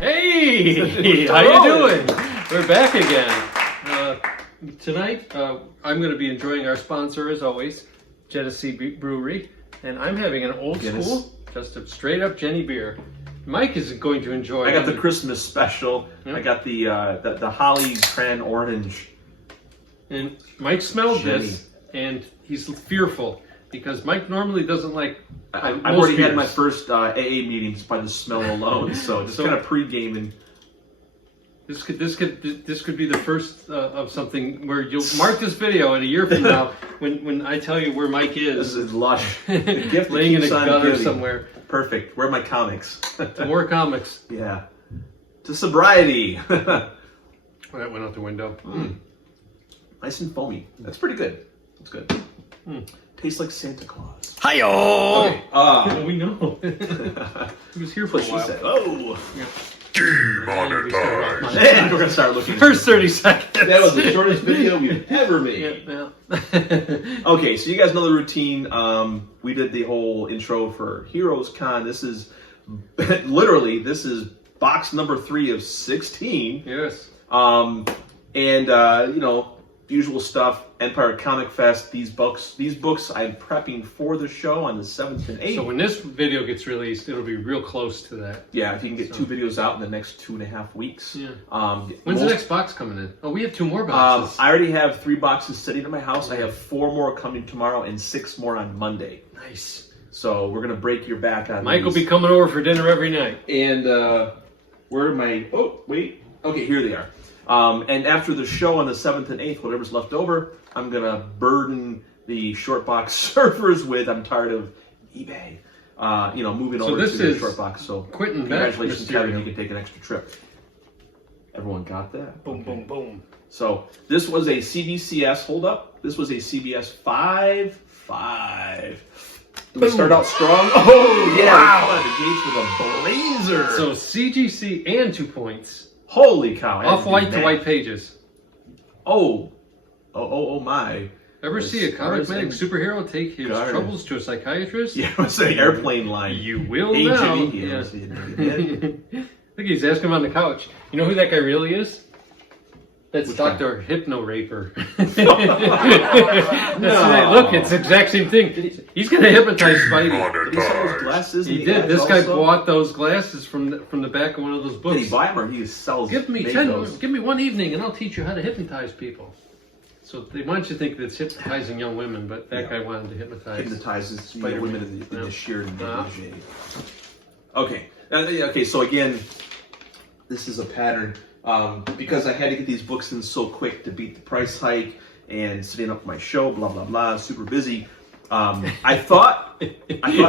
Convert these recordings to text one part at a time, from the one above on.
Hey, how you doing? We're back again. Tonight, I'm going to be enjoying our sponsor, as always, Genesee Brewery, and I'm having an old school, just a straight up Jenny beer. Mike is going to enjoy. I got the Christmas special. Yep. I got the Holly Cran Orange. And Mike smelled this, and he's fearful because Mike normally doesn't like. I've already had my first AA meetings by the smell alone, so just kind of pre-gaming. This could be the first of something where you'll mark this video in a year from now when I tell you where Mike is. This is lush. The gift laying in a gutter somewhere. Perfect. Where are my comics? To more comics. Yeah. To sobriety. Well, that went out the window. Nice and foamy. That's pretty good. That's good. Tastes like Santa Claus. Hi-yo! Okay. We know. He was here for a while. Oh! Yeah. Demonetized. And we're going to start looking. First 30 seconds. That was the shortest video we've ever made. Yeah. Okay, so you guys know the routine. We did the whole intro for Heroes Con. This is literally, this is box number 3 of 16. Yes. You know, usual stuff. Empire Comic Fest. These books I'm prepping for the show on the 7th and 8th. So when this video gets released, it'll be real close to that. Yeah, if you can get 2 videos out in the next 2.5 weeks. Yeah. When's the next box coming in? Oh, we have 2 more boxes. I already have 3 boxes sitting at my house. I have 4 more coming tomorrow and 6 more on Monday. Nice. So we're gonna break your back on Mike will be coming over for dinner every night. And where are my? Oh, wait. Okay, here they are. And after the show on the 7th and 8th, whatever's left over, I'm going to burden the short box servers with. I'm tired of eBay, moving over to the short box. So congratulations, Kevin, you can take an extra trip. Everyone got that? Boom, boom, boom. So this was a CBCS, hold up. This was a CBS 5. We start out strong. Oh, yeah. Wow. The gates with a blazer. So CGC and 2 points. Holy cow. Off-white to white pages. Oh my. Ever see a comic medic superhero take his troubles to a psychiatrist? Yeah, it's an airplane line. You will now. Yeah. Look, he's asking him on the couch. You know who that guy really is? That's Dr. Hypno Raper. Look, it's the exact same thing. He's going to hypnonize Spidey. Did he sell those glasses? He did. This guy bought those glasses from the back of one of those books. Did he buy them or he sells? Give me 1 evening and I'll teach you how to hypnotize people. So they want you to think that it's hypnotizing young women, but that guy wanted to hypnotizes women in the sheer negligee. Okay, so again, this is a pattern. Because I had to get these books in so quick to beat the price hike and setting up my show, blah, blah, blah, super busy. I thought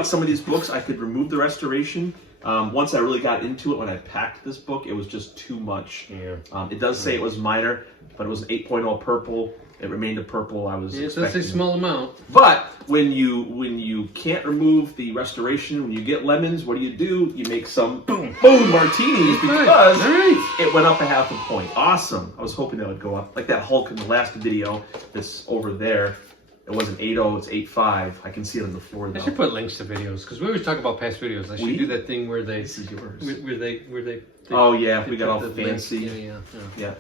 some of these books I could remove the restoration. Once I really got into it, when I packed this book, it was just too much. Yeah. It does say it was minor, but it was an 8.0 purple. It remained a purple. I was expecting. That's a small amount. But when you can't remove the restoration, when you get lemons, what do? You make some boom martinis because it went up a half a point. Awesome. I was hoping that would go up like that Hulk in the last video. This over there. It wasn't 8.0, it's 8.5. I can see it on the floor though. I should put links to videos because we always talk about past videos. I should do that thing where they. This is yours. Where they oh yeah, we got all fancy. Yeah.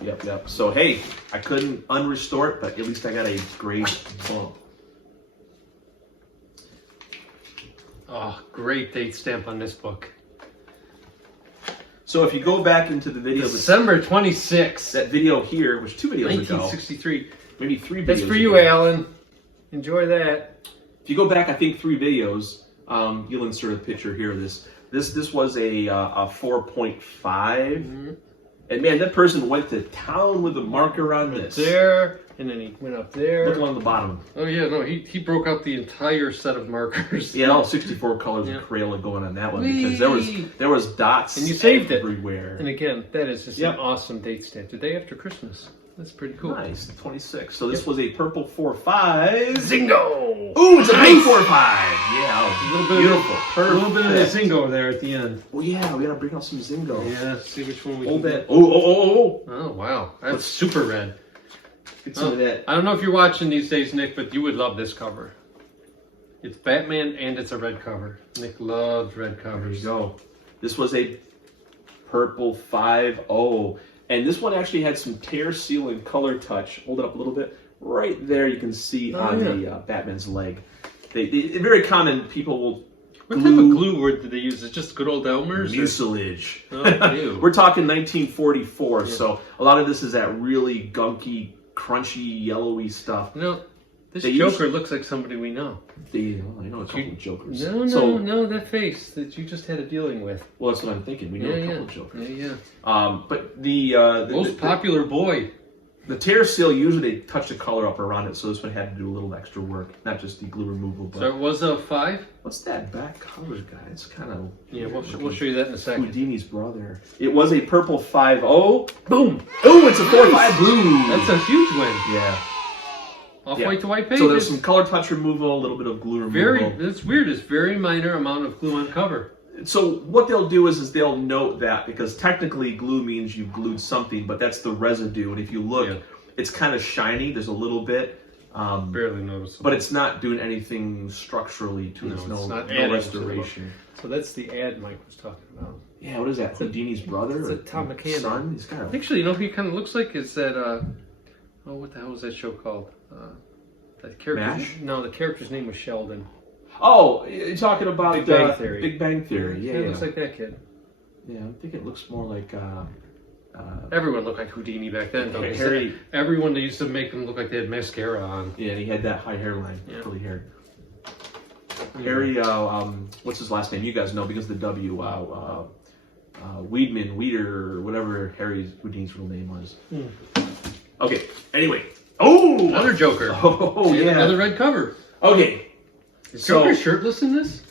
So hey, I couldn't unrestore it, but at least I got a great bump. Oh, great date stamp on this book. So if you go back into the video, December 26th. That video here, which 2 videos 1963. ago, maybe 3 videos. That's for you, Alan. Enjoy that. If you go back, I think 3 videos. You'll insert a picture here of this. This was a 4.5. Mm-hmm. And man, that person went to town with a marker on this. There, and then he went up there. Look along the bottom. Oh yeah, no, he broke out the entire set of markers. Yeah, all 64 colors of Crayola going on that one because there was dots and you saved everywhere. And again, that is just an awesome date stamp. The day after Christmas. That's pretty cool. Nice, 26. So this was a purple 4.5. Zingo! Ooh, it's a blue 4.5. Yeah, a little bit beautiful. Perfect. A little bit of the Zingo there at the end. Oh yeah, we gotta bring out some Zingo. Yeah, see which one we can get. Oh, wow, that's super red. Get some of that. I don't know if you're watching these days, Nick, but you would love this cover. It's Batman and it's a red cover. Nick loves red covers. There you go. This was a purple 5.0. And this one actually had some tear seal and color touch. Hold it up a little bit. Right there you can see the Batman's leg. They very common, people will What type of glue word did they use? Is it just good old Elmer's? Mucilage. Oh, ew. We're talking 1944, so a lot of this is that really gunky, crunchy, yellowy stuff. No, this Joker looks like somebody we know. I know a couple of Jokers. No, that face that you just had a dealing with. Well, that's what I'm thinking. We know a couple of Jokers. Yeah. But the most popular boy. The tear seal, usually they touch the color up around it, so this one had to do a little extra work, not just the glue removal. But so it was a 5? What's that back cover, guys? It's kind of... Yeah, we'll show you that in a second. Houdini's brother. It was a purple 5.0. Boom! Oh, it's a 4.5 blue! That's a huge win. Yeah. Off-white to white pages. So there's some color touch removal, a little bit of glue removal. That's weird. It's very minor amount of glue on cover. So what they'll do is they'll note that, because technically glue means you glued something, but that's the residue. And if you look, it's kind of shiny. There's a little bit. Barely noticeable. But it's not doing anything structurally to it. It's not no restoration. So that's the ad Mike was talking about. Yeah, what is that? Houdini's brother? It's a Tom McCann. Son? He's kind of... Actually, you know who he kind of looks like? Is that, what the hell was that show called? That character. MASH? No, the character's name was Sheldon. Oh, you're talking about Big Bang Theory. Big Bang Theory, yeah. It looks like that kid. Yeah, I think it looks more like... Everyone looked like Houdini back then. Don't Harry. Everyone that used to make them look like they had mascara on. Yeah, and he had that high hairline, curly hair. Harry, what's his last name? You guys know because of the W. Weeder, whatever Harry Houdini's real name was. Okay, anyway. Oh! Another Joker. Oh, yeah. Another red cover. Okay. Is Joker shirtless in this?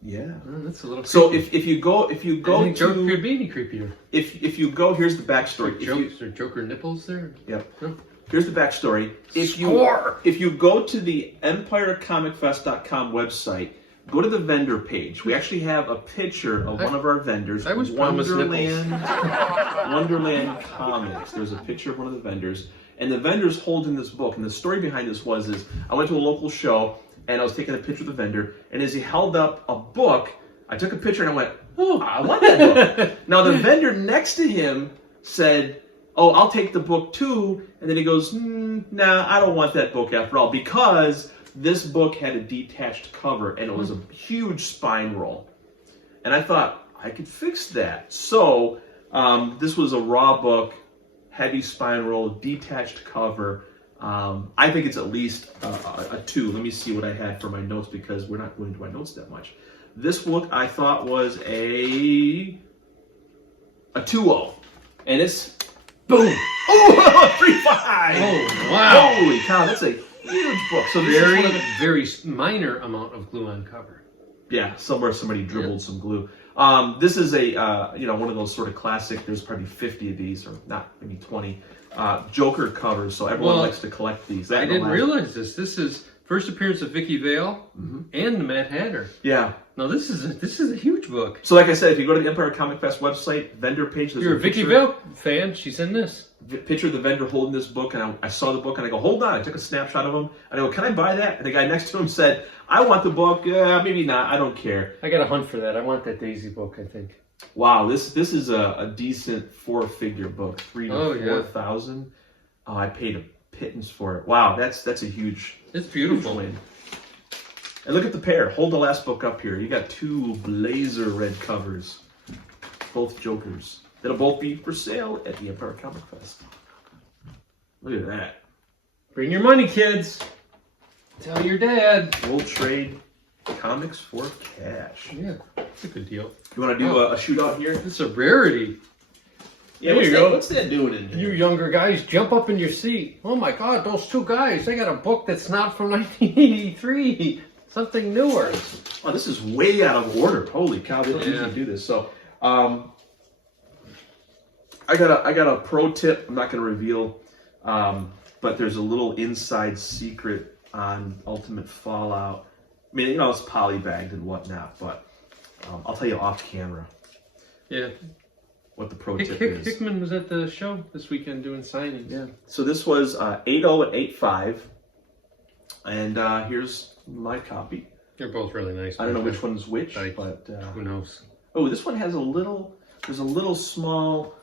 Yeah. Oh, that's a little creepy. So if you go I think Joker could be any creepier. If you go, here's the backstory. Is there Joker nipples there? Yep. No? Here's the backstory. If you go to the EmpireComicFest.com website, go to the vendor page. We actually have a picture of one of our vendors. I was promised Wonderland Comics. There's a picture of one of the vendors, and the vendor's holding this book. And the story behind this is I went to a local show and I was taking a picture of the vendor, and as he held up a book, I took a picture and I went, "Oh, I want that book." Now the vendor next to him said, "Oh, I'll take the book too," and then he goes, "Nah, I don't want that book after all," because this book had a detached cover and it was a huge spine roll. And I thought, I could fix that. So this was a raw book, heavy spine roll, detached cover. I think it's at least a 2. Let me see what I had for my notes because we're not going to my notes that much. This book I thought was a 2.0. And it's, boom! Oh, 3.5! Oh, wow! Holy cow, that's a huge book. So this Very, is one of very minor amount of glue on cover. Yeah, somewhere somebody dribbled some glue. This is a one of those sort of classic. There's probably 50 of these, or not, maybe 20 Joker covers. So everyone likes to collect these. I didn't realize this. This is first appearance of Vicky Vale and the Mad Hatter. Yeah. No, this is a huge book. So like I said, if you go to the Empire Comic Fest website, vendor page, there's You're a Vicky Vale fan. She's in this. Picture of the vendor holding this book, and I saw the book, and I go, "Hold on!" I took a snapshot of him, and I go, "Can I buy that?" And the guy next to him said, "I want the book. Maybe not. I don't care." I got a hunt for that. I want that Daisy book. I think. Wow, this is a decent 4-figure book, 3,000 to 4,000. Oh, I paid a pittance for it. Wow, that's a huge. It's beautiful. Huge win. And look at the pair. Hold the last book up here. You got 2 blazer red covers, both Jokers. That'll both be for sale at the Empire Comic Fest. Look at that. Bring your money, kids. Tell your dad. We'll trade comics for cash. Yeah, that's a good deal. You want to do a shootout here? It's a rarity. Yeah, there you go. What's that doing in here? You younger guys, jump up in your seat. Oh my God, those 2 guys, they got a book that's not from 1983. Something newer. Oh, this is way out of order. Holy cow, they don't usually do this. So, I got a pro tip. I'm not going to reveal, but there's a little inside secret on Ultimate Fallout. I mean, it's polybagged and whatnot, but I'll tell you off camera. Yeah. what the pro tip is. Hickman was at the show this weekend doing signings. Yeah. So this was 8.0 and 8.5. And here's my copy. They're both really nice. I don't know which one's which, Right. but Who knows? oh, this one has there's a little small,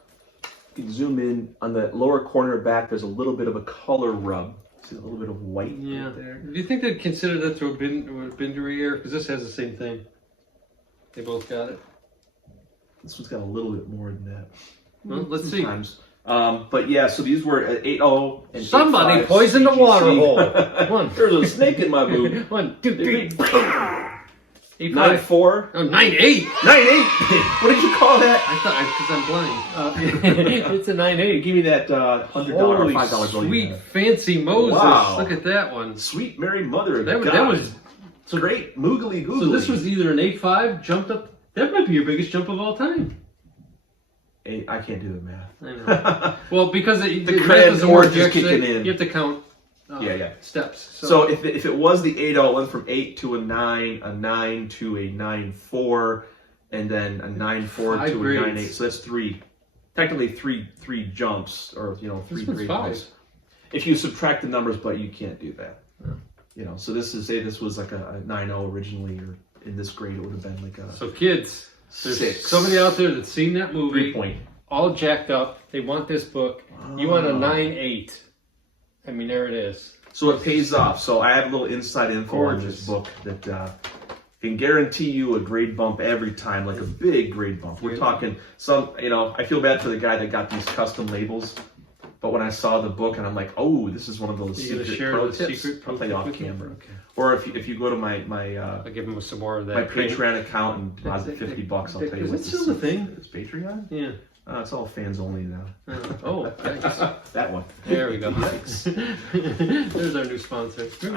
you can zoom in on the lower corner back, there's a little bit of a color rub. See a little bit of white right there. Do you think they'd consider that through a bindery here? Because this has the same thing. They both got it. This one's got a little bit more than that. Well, let's Sometimes. But yeah, so these were at 8.0 and Somebody 8.5 poisoned the water CGC. hole. There's a snake in my boob. 1, 2, 3. 8, 9.4. Oh, 9, 8. 9.8. What did you call that? I thought because I'm blind. It's a 9, 8. Give me that $100 or Holy $5 bill. sweet fancy Moses. Wow. Look at that one. Sweet Mary Mother of That God. was It's great. Moogly googly. so. This was either an 8.5 jumped up. That might be your biggest jump of all time. I can't do the math. I know. Well, because the The math cred doesn't orange work, is actually, kicking in. you have to count. Yeah. Steps. So if it was the 8.0, it went from 8 to a 9 to a 9.4, and then a 9.4 5 to a grades. 9.8. So that's technically three jumps, or three This one's grade 5. bumps. If you subtract the numbers, but you can't do that. No. So this was like a 9.0 originally, or in this grade it would have been like a So kids, there's 6. somebody out there that's seen that movie, 3 point. all jacked up. They want this book. You want a 9.8. I mean, there it is. So it pays off. So I have a little inside info on Gorgeous. this book that can guarantee you a grade bump every time, like a big grade bump. We're talking I feel bad for the guy that got these custom labels, but when I saw the book and I'm like, oh, this is one of those You're gonna secret share pro the tips. secret pro I'll tell you tip off with me? camera. Okay. Or if you go to my I'll give him some more of that. my Patreon account and deposit $50, I'll tell you Is what that the still the secret thing? is. Patreon? Yeah. It's all fans only now. I guess. That one. There we go. There's our new sponsor. Maybe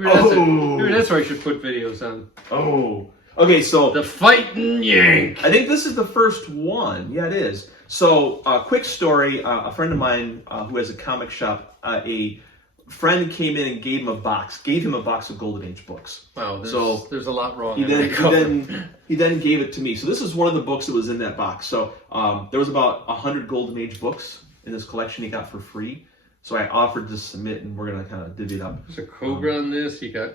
that's where I should put videos on. Oh. Okay, so The Fightin' Yank. I think this is the first one. Yeah, it is. So, quick story. A friend of mine who has a comic shop, a friend came in and gave him a box of Golden Age books. Wow, there's a lot wrong. He then gave it to me. So this is one of the books that was in that box. So there was about 100 Golden Age books in this collection he got for free. So I offered to submit, and we're gonna kind of divvy it up. There's a Cobra on this. You got.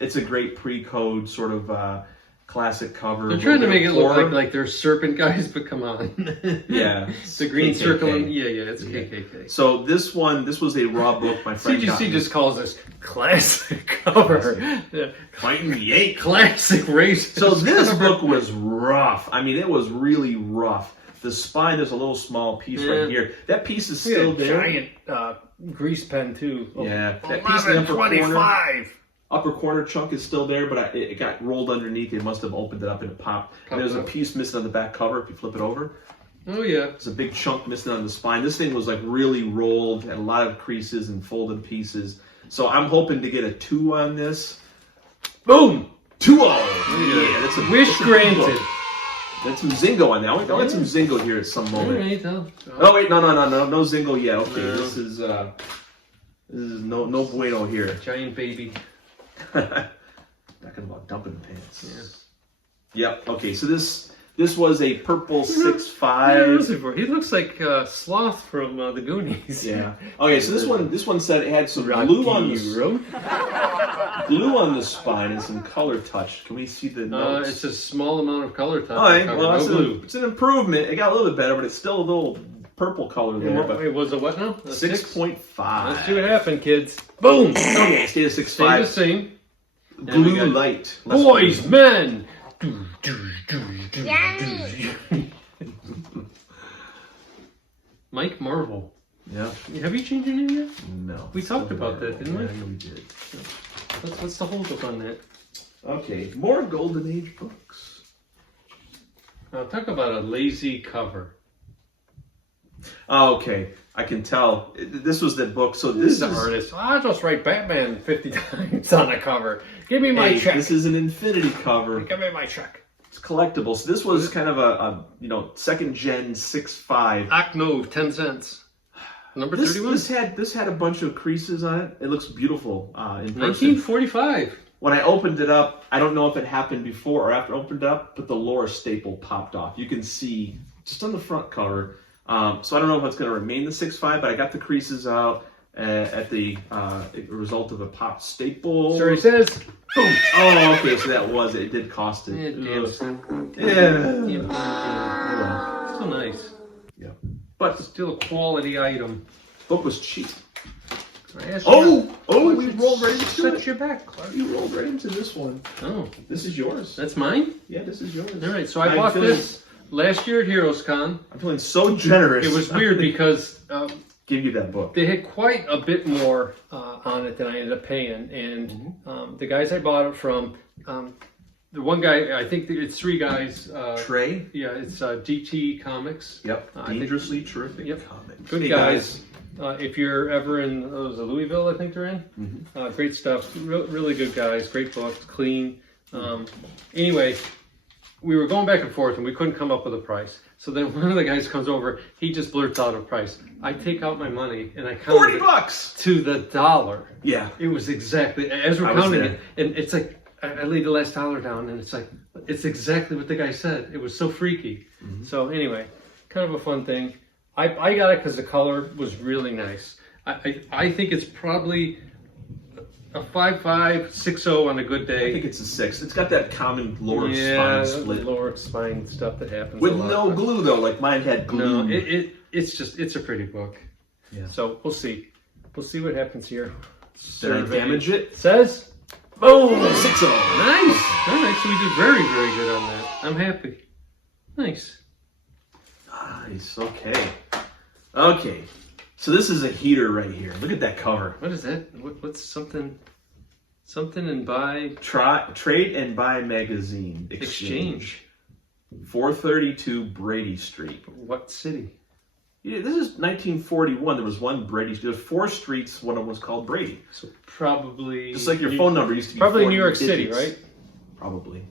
It's a great pre-code sort of classic cover. They're trying to make it look like they're serpent guys, but come on. Yeah, the green KKK. circle. It's KKK. So this was a raw book. My friend got CGC me. just calls this classic cover. Yeah. Fighting Yank. Classic race. So this book was rough. I mean, it was really rough. The spine, there's a little small piece right here. That piece is still there. Giant grease pen too. Yeah, that piece in the upper corner. 25. Upper corner chunk is still there, but it got rolled underneath. They must have opened it up and it popped. And there's a piece missing on the back cover if you flip it over. Oh yeah. There's a big chunk missing on the spine. This thing was like really rolled, had a lot of creases and folded pieces. So I'm hoping to get a 2 on this. Boom! 2-0! Yeah, that's a Wish granted. That's some Zingo on that. I'll get some Zingo here at some moment. Alright, Oh wait, no Zingo yet. Okay, no. This is no bueno here. Giant baby. Talking about dumping the pants. Yeah. Yep. Okay, so this was a purple 6.5. He looks like Sloth from the Goonies. Yeah. Okay, so this one said it had some glue on the spine and some color touch. Can we see the notes? It's a small amount of color touch. All right. Well, it's it's an improvement. It got a little bit better, but it's still a little purple color there. But wait, was it what now? 6.5. Let's see what happened, kids. Boom! Okay, stay at 6.5. Stay the same. Blue light. Boys, men. Mike Marvel. Yeah. Have you changed your name yet? No. We talked about that, didn't we? Yeah, we did. What's the holdup on that? Okay, more Golden Age books. Now talk about a lazy cover. Oh, okay, I can tell. This was the book. So This is the artist. I'll just write Batman 50 times on the cover. Give me my check. This is an Infinity cover. Give me my check. It's collectible. So this was kind of a second gen 6.5. Acno, 10 cents. Number 31. This had a bunch of creases on it. It looks beautiful in person. 1945. When I opened it up, I don't know if it happened before or after I opened it up, but the lower staple popped off. You can see just on the front cover. So I don't know if it's going to remain the 6.5, but I got the creases out at the result of a pop staple. Sure, he says. Boom. Oh, okay. So that was it. It did cost it. Yeah. So nice. Yeah. But still a quality item. Book was cheap. We rolled right into Set it. your back, Clark. You rolled right into this one. Oh, This is yours. that's mine? Yeah, this is yours. All right, so I bought this last year at HeroesCon. I'm feeling so generous. It was weird because Give you that book. they had quite a bit more on it than I ended up paying. And the guys I bought it from, the one guy, I think it's three guys. Trey? Yeah, it's GT Comics. Yep. Dangerously terrific comic. Good Hey, guys. If you're ever in Louisville, I think they're in. Great stuff. Really good guys. Great books. Clean. Anyway, we were going back and forth and we couldn't come up with a price. So then one of the guys comes over. He just blurts out a price. I take out my money and I count $40 to the dollar. Yeah. It was exactly as we're counting it, and it's like I laid the last dollar down, and it's like it's exactly what the guy said. It was so freaky. So anyway, kind of a fun thing. I got it because the color was really nice. I think it's probably a 5.5, 6.0 on a good day. I think it's a 6. It's got that common lower spine split. Lower spine stuff that happens With a lot. no glue though, like mine had glue. No, it's a pretty book. Yeah. So we'll see. We'll see what happens here. Did I damage it? Says. Boom! 6.0. Nice. All right, so we did very, very good on that. I'm happy. Nice. Nice. Okay. Okay. So this is a heater right here. Look at that cover. What is that? What's something and buy? Trade and Buy Magazine Exchange. 432 Brady Street. What city? Yeah, this is 1941. There was one Brady. There was 4 streets. One of them was called Brady. So probably Just like your phone number used to be. probably 4 New York digits. City, right? Probably,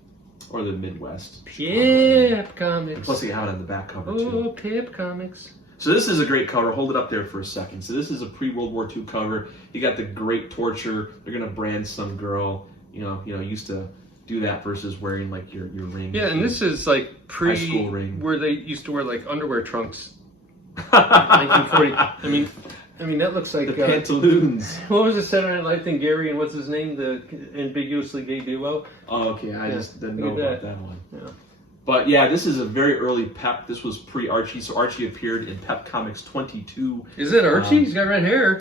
or the Midwest. Pep Comics. Plus, they have it on the back cover too. Oh, Pep Comics. So this is a great cover. Hold it up there for a second. So this is a pre-World War II cover. You got the great torture. They're gonna brand some girl. You know, used to do that versus wearing like your ring. Yeah, and this is like High school ring. where they used to wear like underwear trunks. 1940. I mean that looks like the pantaloons. What was the Saturday Night Live thing? Gary and what's his name? The ambiguously gay duo. Oh, okay. I just didn't know about that one. Yeah. But yeah, this is a very early Pep. This was pre-Archie, so Archie appeared in Pep Comics 22. Is it Archie? He's got red hair.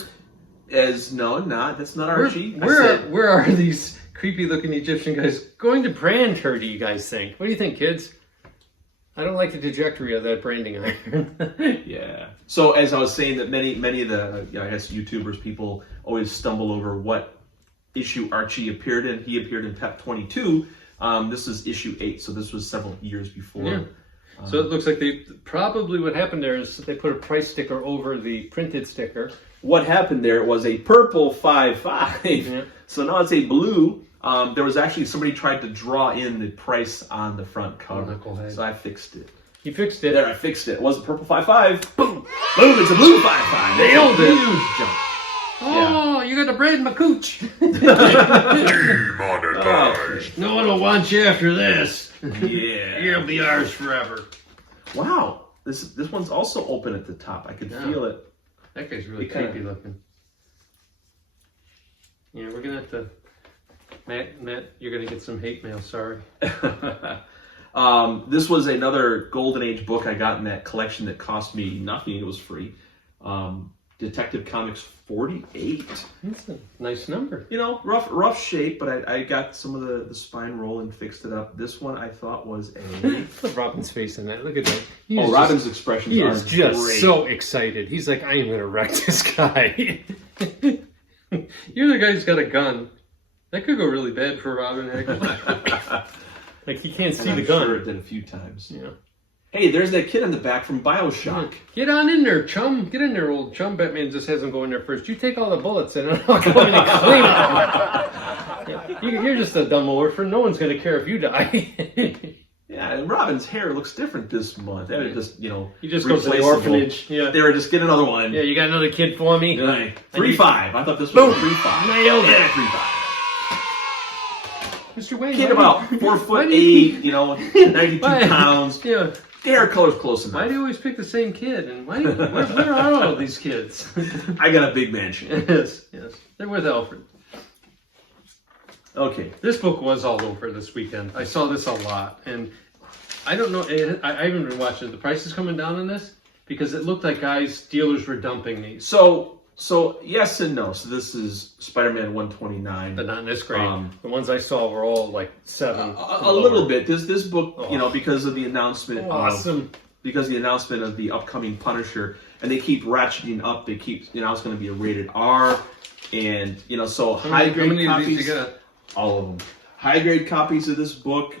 That's not Archie. Where are these creepy-looking Egyptian guys going to brand her? Do you guys think? What do you think, kids? I don't like the trajectory of that branding iron. Yeah. So as I was saying, that many of the I guess YouTubers, people always stumble over what issue Archie appeared in. He appeared in Pep 22. This is issue 8, so this was several years before. Yeah. So it looks like what happened there is they put a price sticker over the printed sticker. What happened there was a purple 5.5. Yeah. So now it's a blue. There was actually somebody tried to draw in the price on the front cover. Knucklehead. So I fixed it. You fixed it. There, I fixed it. It wasn't purple 5.5. Boom! Boom! It's a blue 5.5. Nailed it. Huge jump. Oh, you got to brand my cooch. Demonetized. No one will want you after this. Yeah. You'll be ours forever. Wow. This one's also open at the top. I could feel it. That guy's really creepy looking. Yeah, we're gonna have to. Matt, you're gonna get some hate mail. Sorry. This was another Golden Age book I got in that collection that cost me nothing. It was free. Detective Comics 48. That's a nice number. You know, rough shape, but I got some of the spine rolling, fixed it up. This one I thought was a... Put Robin's face in that. Look at that. Robin's expressions he are is just great. so excited. He's like, I am going to wreck this guy. You're the guy who's got a gun. That could go really bad for Robin, actually. Like, he can't see the gun. Sure it did a few times. Yeah. Hey, there's that kid in the back from Bioshock. Get on in there, chum. Get in there, old chum. Batman just has him go in there first. You take all the bullets and I'll go in and clean them. You're just a dumb orphan. No one's going to care if you die. Yeah, and Robin's hair looks different this month. They were just, he just goes to the replaceable. orphanage. Yeah. They were just get another one. Yeah, you got another kid for me? Like, 3.5. I thought this was 3.5. Nailed it. Yeah, 3.5. Mr. Wayne. Kid about 4'8", 92 pounds. Yeah. The hair color's close enough. Why do you always pick the same kid? And where are all these kids? I got a big mansion. Yes. They're with Alfred. Okay. This book was all over this weekend. I saw this a lot, and I don't know. I haven't been watching. The price is coming down on this because it looked like dealers were dumping these. So yes and no. So this is Spider-Man 129. But not in this grade. The ones I saw were all like 7. A little bit. This book, because of the announcement. Awesome. Because of the announcement of the upcoming Punisher, and they keep ratcheting up. They keep, it's going to be a rated R, and so high grade copies. All of them. High grade copies of this book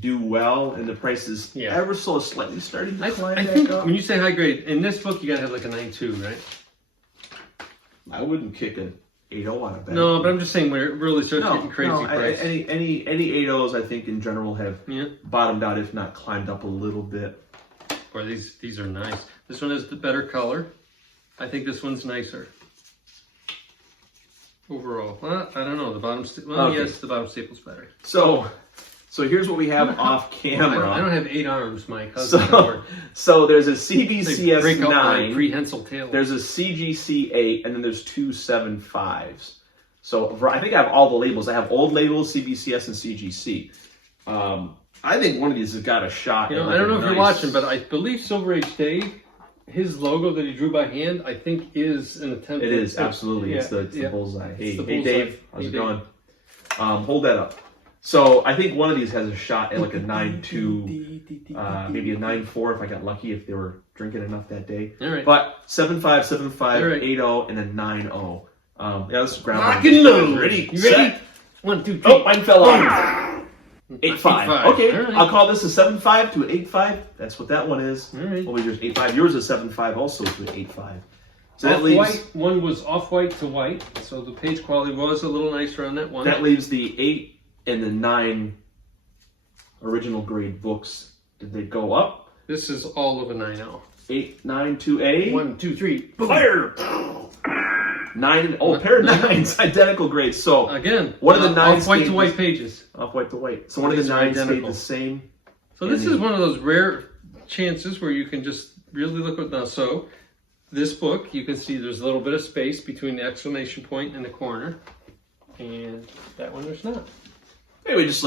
do well, and the price is ever so slightly starting to climb I think when you say high grade, in this book you gotta have like a 9.2, right? I wouldn't kick an 8.0 on a bed. No, but I'm just saying where it really starts getting crazy price. Any 8.0s I think in general have bottomed out, if not climbed up a little bit. Boy, these are nice. This one is the better color. I think this one's nicer. Overall, well, I don't know. The bottom, yes, the bottom staple's better. So here's what we have off camera. I don't have 8 arms, Mike. So there's a CBCS 9, prehensile tail. There's a CGC 8, and then there's 2 7.5s. So I think I have all the labels. I have old labels, CBCS and CGC. I think one of these has got a shot. I don't know if you're watching, but I believe Silver Age Dave, his logo that he drew by hand, I think is an attempt. It is, absolutely. It's the bullseye. Hey, Dave, how's it going? Hold that up. So I think one of these has a shot at like a 9.2, maybe a 9.4 if I got lucky, if they were drinking enough that day. All right. But 7.5, 7.5, 8.0, and then 9.0. Let's grab Lock and load. Ready? You ready? Set. 1, 2, 3. Oh, mine fell off. 8.5. Okay, right. I'll call this a 7.5 to an 8.5. That's what that one is. All right. Well, yours 8.5. Yours is 7.5 also to an 8.5. So that leaves white. One was off-white to white, so the page quality was a little nicer on that one. That leaves the 8 and the 9 original grade books. Did they go up? This is all of a 9.0. 8, 9 to a 1, 2, 3. Fire! 9. Oh, pair of 9s, identical grades. So again, one of the 9s off-white to white pages. Off-white to white. So one of the 9s stayed the same. So this is one of those rare chances where you can just really look at now. So this book, you can see there's a little bit of space between the exclamation point and the corner, and that one there's not. Maybe just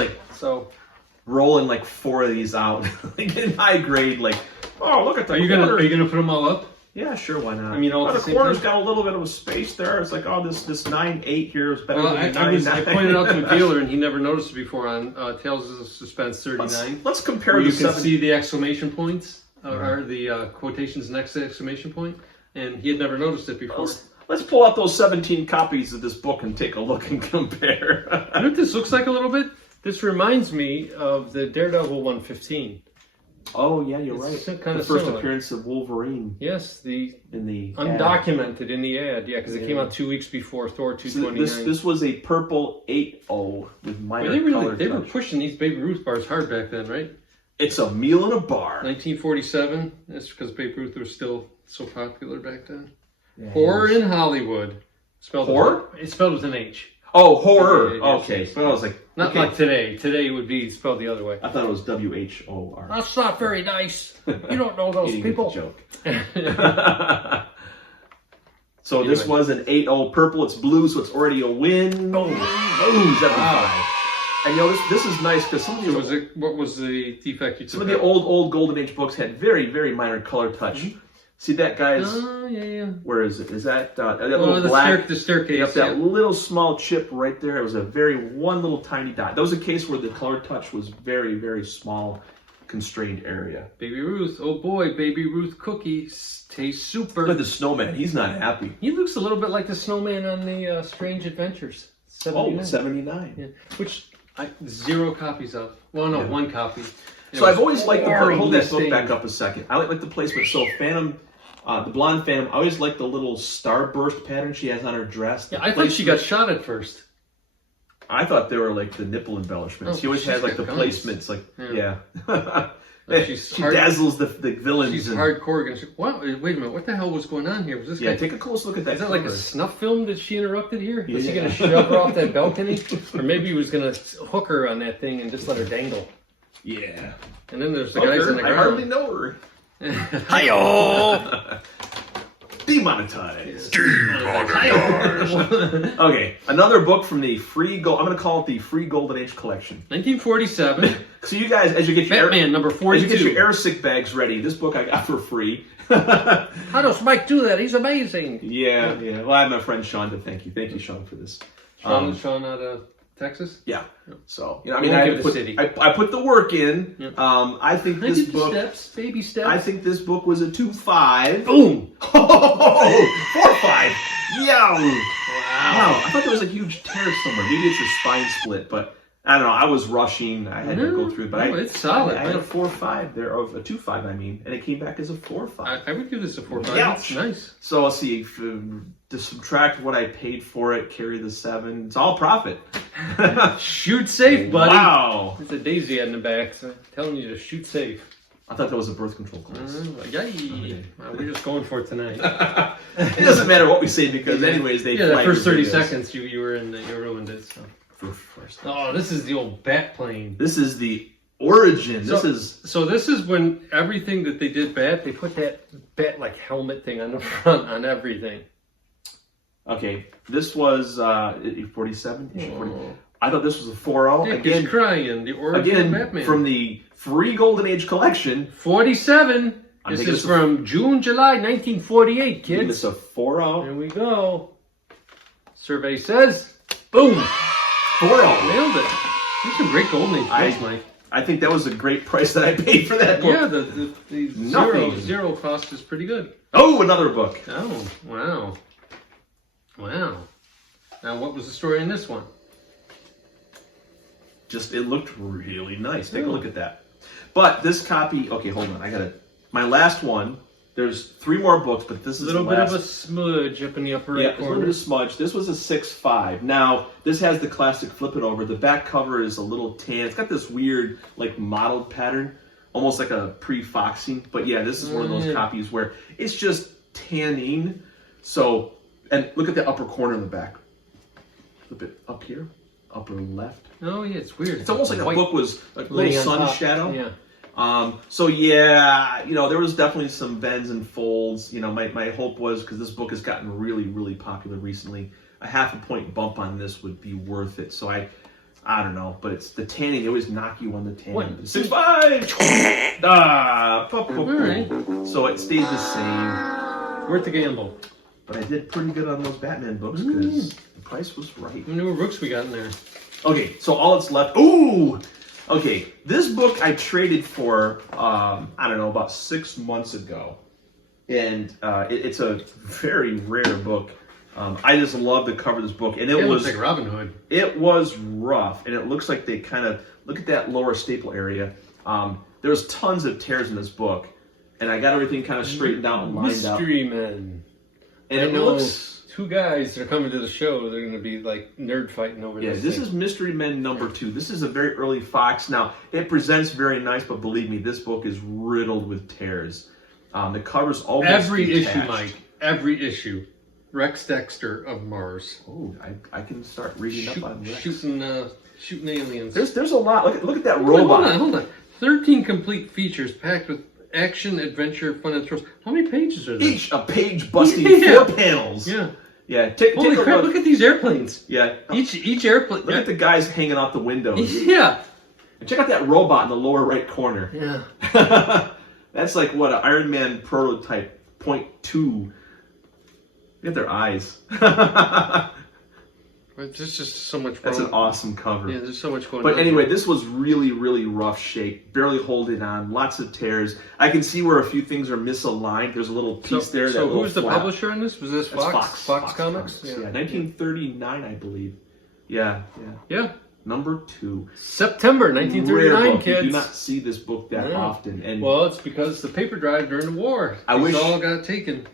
rolling like 4 of these out, like in high grade. Like, oh, look at the corner. Are you gonna put them all up? Yeah, sure, why not? I mean, all the corner's got a little bit of a space there. It's like, oh, this 9.8 here is better than 9.9. I pointed out to a dealer, and he never noticed it before on Tales of Suspense 39. Let's compare where you can see the exclamation points, or the quotations next to the exclamation point, and he had never noticed it before. Let's pull out those 17 copies of this book and take a look and compare. You know what this looks like a little bit? This reminds me of the Daredevil 115. Oh yeah, you're right. Kind the of first similar. Appearance of Wolverine. Yes, in the undocumented ad. In the ad, because it came out 2 weeks before Thor 229. So this was a purple 8.0 with minor color. They were pushing these Baby Ruth bars hard back then, right? It's a meal in a bar. 1947. That's because Babe Ruth was still so popular back then. Yeah, Horror in Hollywood. Horror? It's spelled with an H. Oh, horror. Yeah, okay. So I was like, not like today. Today would be spelled the other way. I thought it was WHOR. That's not very nice. You don't know those people. Joke. So this was an 8.0 purple. It's blue, so it's already a win. Oh, 75. And this is nice because some of the what was the defect you took? Some of the old Golden Age books had very, very minor color touch. Mm-hmm. See that, guys? Oh, yeah. Where is it? Is that little black? The staircase. Yep, that little small chip right there. It was one little tiny dot. That was a case where the color touch was very, very small, constrained area. Baby Ruth. Oh boy, Baby Ruth cookies taste super. Look at the snowman. He's not happy. He looks a little bit like the snowman on the Strange Adventures. 79. Oh, 79. Yeah. Which 0 copies of. Well, no, 1 copy. So I've always liked hold that book back up a second. I like the placement. So Phantom, the blonde Phantom, I always like the little starburst pattern she has on her dress. Yeah, I think she got shot at first. I thought they were like the nipple embellishments. She always has like the placements, like she dazzles the villains. She's hardcore. Wait a minute, what the hell was going on here? Was this guy? Take a close look at that. Is that like a snuff film that she interrupted here? Was he going to shove her off that balcony, or maybe he was going to hook her on that thing and just let her dangle? Yeah. And then there's the guys in the I hardly ground. know her. Hi-yo! Demonetized. Okay, another book from the free gold. I'm going to call it the free Golden Age collection. 1947. So you guys, as you get your Batman number as 42. you get your airsick bags ready, this book I got for free. How does Mike do that? He's amazing. Yeah. Well, I have my friend Sean to thank you. Thank you, Sean, for this. Sean out of Texas? Yeah. So, I We mean, won't I give the put, city. I put the work in. Yep. I think I this did the book. steps, baby steps. I think this book was a 2.5. Boom. 4.5. Yeah. Wow. Wow. I thought there was a huge tear somewhere. Maybe it's your spine split, but I don't know. I was rushing. I had to go through it, but it's solid. I had a 4.5 there, of a 2.5, I mean, and it came back as a 4.5. I would give this a 4.5. Ouch. It's nice. So let's see. To subtract what I paid for it, carry the 7. It's all profit. Shoot safe, buddy. Wow. It's a daisy in the back, so I'm telling you to shoot safe. I thought that was a birth control class. Yay. We're just going for it tonight. It doesn't matter what we say because, anyways, they Yeah, the flag first your 30 videos. seconds you were in, you ruined it. So. First. Oh, this is the old bat plane. This is the origin. So this is when everything that they did bat, they put that bat like helmet thing on the front on everything. Okay, this was 47. Oh. I thought this was a 4.0. Dick Again, is crying. The origin of Batman. again from the free Golden Age collection. 47. I'm This thinking is from June, July 1948, Give kids. this a 4.0. Here we go. Survey says, boom. 4.0. Nailed it. These are great Golden Age books, Mike. I think that was a great price that I paid for that book. Yeah, the Nothing. zero cost is pretty good. Oh, another book. Oh, wow. Wow. Now, what was the story in this one? Just, it looked really nice. Take a look at that. But this copy, okay, hold on. I got it. My last one, there's 3 more books, but this is A little the bit last. of a smudge up in the upper Yeah, right it's a little corner. bit of smudge. This was a 6.5. Now, this has the classic flip it over. The back cover is a little tan. It's got this weird, like, mottled pattern, almost like a pre-foxing. But yeah, this is one of those copies where it's just tanning. So, and look at the upper corner in the back. Flip it up here, upper left. Oh, yeah, it's weird. It's almost like white a book was a laying little on sun top. shadow. Yeah. So yeah, there was definitely some bends and folds. My hope was, because this book has gotten really, really popular recently, a 0.5 point bump on this would be worth it. So I don't know, but it's the tanning. They always knock you on the tanning. What? 6.5. Right. So it stays the same. Worth the gamble. But I did pretty good on those Batman books because the price was right. How many more books we got in there? Okay, so all that's left. Ooh! Okay, this book I traded for, I don't know, about 6 months ago. And it's a very rare book. I just love the cover of this book. And it was looks like Robin Hood. It was rough. And it looks like they kind of, look at that lower staple area. There's tons of tears in this book. And I got everything kind of straightened out and lined up. Mystery Men. And I it know looks... 2 guys that are coming to the show. They're going to be like nerd fighting over Yeah, this. this thing. is Mystery Men number 2. This is a very early Fox. Now, it presents very nice, but believe me, this book is riddled with tears. The cover's almost every detached. issue, Mike. Every issue. Rex Dexter of Mars. Oh, I can start reading up on Rex. Shooting aliens. There's a lot. Look at that robot. Hold on. 13 complete features packed with action, adventure, fun, and thrills. How many pages are there? Each a page busting 4 panels. Yeah. Yeah. Take Holy a crap! look. Look at these airplanes. Yeah. Each airplane. Look at the guys hanging out the windows. Yeah. And check out that robot in the lower right corner. Yeah. That's like what, an Iron Man prototype 0.2. Look at their eyes. There's just so much. That's an awesome cover. Yeah, there's so much going on. But anyway, this was really, really rough shape. Barely holding on. Lots of tears. I can see where a few things are misaligned. There's a little piece there. So that who's the flap. publisher in this? Was this That's Fox? Fox Comics? Yeah, 1939, I believe. Yeah. Yeah. Number 2. September Rare 1939, book. kids. You do not see this book that often. And well, it's because the paper drive during the war. I wish all got taken.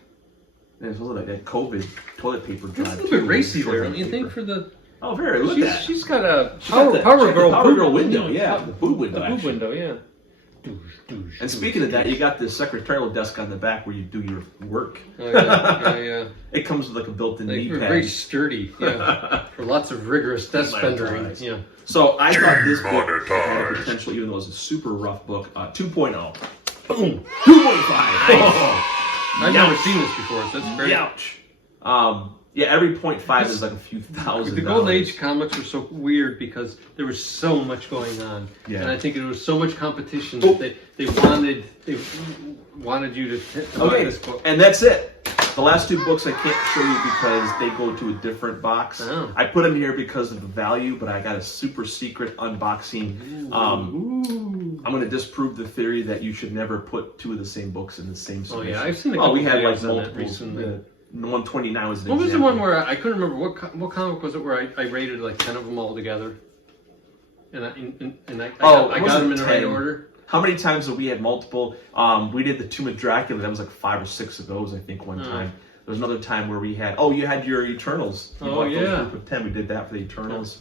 There's also that COVID toilet paper drive. It's a little bit racy there, don't you think? For the Oh, very. Look at that. she's got a She's got power the girl power girl window. Yeah, the boob window. The boob actually. window. Yeah. And speaking of that, you got the secretarial desk on the back where you do your work. Oh, yeah. It comes with like a built-in knee pad. Very sturdy, yeah. For lots of rigorous desk bendering. Yeah. So I thought this book had potential, even though it was a super rough book. 2.0. Boom. 2.5. I've never seen this before. That's great. Ouch. Yeah, every 0.5 is like a few $1,000s. The Golden Age comics were so weird because there was so much going on, and I think there was so much competition that they wanted you to buy this book. And that's it. The last two books I can't show you because they go to a different box. Oh. I put them here because of the value, but I got a super secret unboxing. I'm going to disprove the theory that you should never put two of the same books in the same submission. Oh yeah, I've seen a couple we had like videos on that multiple recently. 129 was the What was the one where I couldn't remember what comic was it where I rated like 10 of them all together, and I got them in the right order. How many times have we had multiple? We did the Tomb of Dracula. That was like 5 or 6 of those, I think, one time. There was another time where we had. Oh, you had your Eternals. You bought those group of 10. We did that for the Eternals.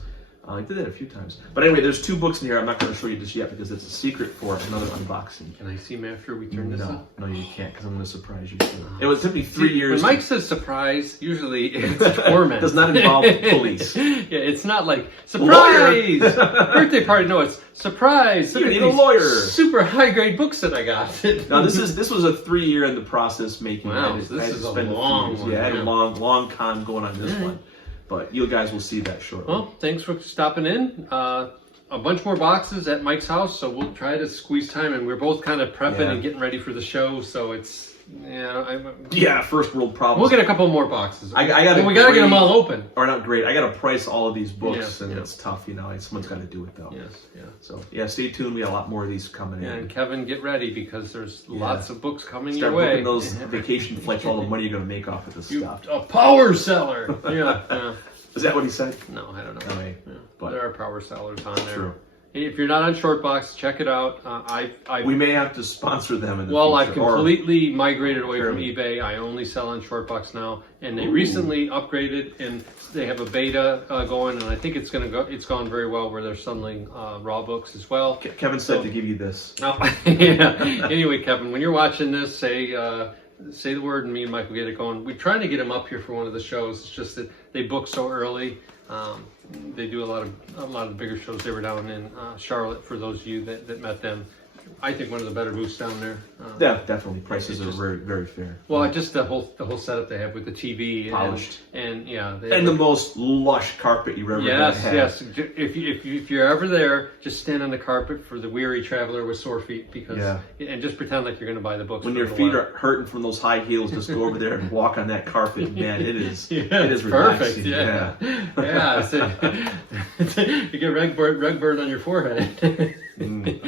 I did that a few times. But anyway, there's 2 books in here. I'm not going to show you just yet because it's a secret for another unboxing. Can I see them after we turn this up? No, you can't because I'm going to surprise you too. It took me 3 years. When Mike says surprise, usually it's torment. Does not involve police. Yeah, it's not like surprise birthday party. No, it's surprise. You need a lawyer. Super high grade books that I got. Now this was a 3 year in the process making. Wow, so this is a long one. Yeah, I had a long con going on this one. But you guys will see that shortly. Well, thanks for stopping in. A bunch more boxes at Mike's house, so we'll try to squeeze time. And we're both kind of prepping and getting ready for the show, so it's first world problems. We'll get a couple more boxes. We gotta get them all open. Or not great. I gotta price all of these books, and it's tough. Someone's got to do it though. So stay tuned. We got a lot more of these coming in. And Kevin, get ready because there's lots of books coming your way. Start booking those vacation flights. All the money you're gonna make off of this stuff. A power seller. Yeah. Is that what he said? No, I don't know. No way. But there are power sellers on there. True. If you're not on Shortbox, check it out. We may have to sponsor them in the future. I've completely migrated away from eBay. I only sell on Shortbox now, and they recently upgraded, and they have a beta going, and I think it's gone very well where they're selling raw books as well. Kevin said to give you this. Anyway, Kevin, when you're watching this, say the word, and me and Mike will get it going. We're trying to get them up here for one of the shows. It's just that they book so early. They do a lot of the bigger shows. They were down in Charlotte for those of you that met them. I think one of the better booths down there. Yeah, definitely. Prices are very, very fair. Well, just the whole setup they have with the TV, polished, and the most lush carpet you ever had. Yes. If you're ever there, just stand on the carpet for the weary traveler with sore feet, and just pretend like you're going to buy the books. When your feet are hurting from those high heels, just go over there and walk on that carpet. Man, it is perfect. Relaxing. You get rug burn on your forehead. Anyway,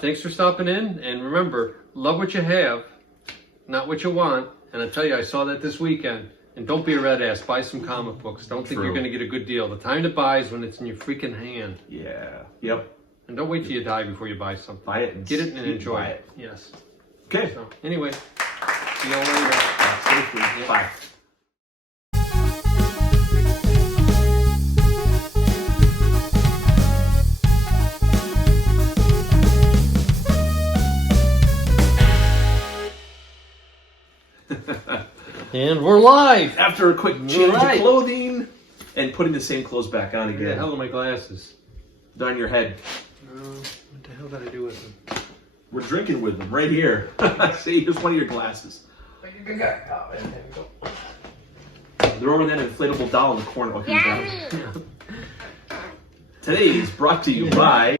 thanks for stopping in, and remember, love what you have, not what you want. And I tell you, I saw that this weekend. And don't be a red ass. Buy some comic books. Don't think you're going to get a good deal. The time to buy is when it's in your freaking hand. Yeah. Yep. And don't wait till you die before you buy something. Buy it and get it and enjoy it. Yes. Okay. So, anyway, see y'all later. Stay free. Bye. And we're live! After a quick change of clothing and putting the same clothes back on again. Where the hell are my glasses? They're on your head. What the hell did I do with them? We're drinking with them right here. See, here's one of your glasses. They're over in that inflatable doll in the corner. Today is brought to you by